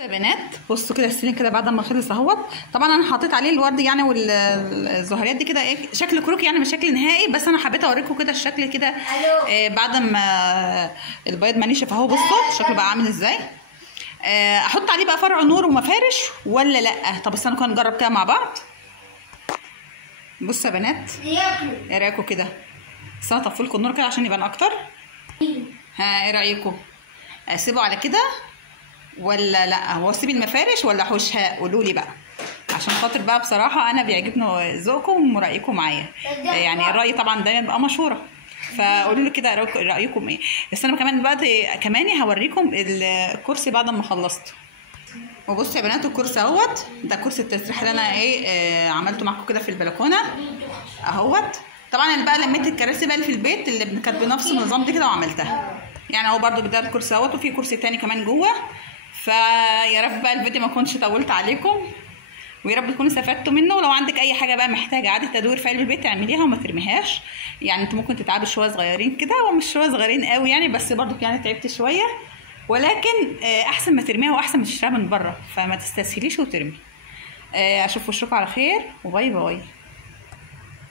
يا بنات بصوا كده السيلين كده بعد ما خلص اهوت. طبعا انا حطيت عليه الورد يعني والزهريات دي كده ايه شكل كروكي يعني مش شكل نهائي، بس انا حبيت اوريكم كده الشكل كده بعد ما البيض ما نشف اهو. بصوا شكله بقى عامل ازاي. احط عليه بقى فرع نور ومفارش ولا لا؟ طب استنوا كده نجرب كده مع بعض. بصوا يا بنات ايه رايكم كده؟ بس انا هطفي لكم النور كده عشان يبان اكتر. ها ايه رايكم؟ اسيبه على كده ولا لا؟ هو اسيب المفارش ولا احوشها؟ قولوا لي بقى عشان خاطر بقى بصراحه انا بيعجبني ذوقكم ورايكم معايا. يعني الراي طبعا دايما بيبقى مشوره، فقولوا لي كده رايكم ايه. بس انا كمان بعد كمان هوريكم الكرسي بعد ما خلصت. وبصوا يا بنات الكرسي اهوت، ده كرسي التسريح اللي انا عملته معاكم كده في البلكونه اهوت. طبعا انا بقى لميت الكراسي بقى اللي في البيت اللي كانت بنفس النظام دي كده وعملتها. يعني هو برده ده الكرسي اهوت وفي كرسي تاني كمان جوه. فيا رب بقى الفيديو ما اكونش طولت عليكم، ويا رب تكونوا استفدتوا منه. ولو عندك اي حاجه بقى محتاجه اعاده تدوير في قلب البيت اعمليها وما ترميهاش. يعني انتوا ممكن تتعبوا شويه صغيرين كده ومش شويه صغيرين قوي يعني، بس برضو يعني تعبت شويه، ولكن احسن ما ترميها واحسن ما تشتريها من بره، فما تستسهليش وترمي. اشوف وشكم على خير وباي باي.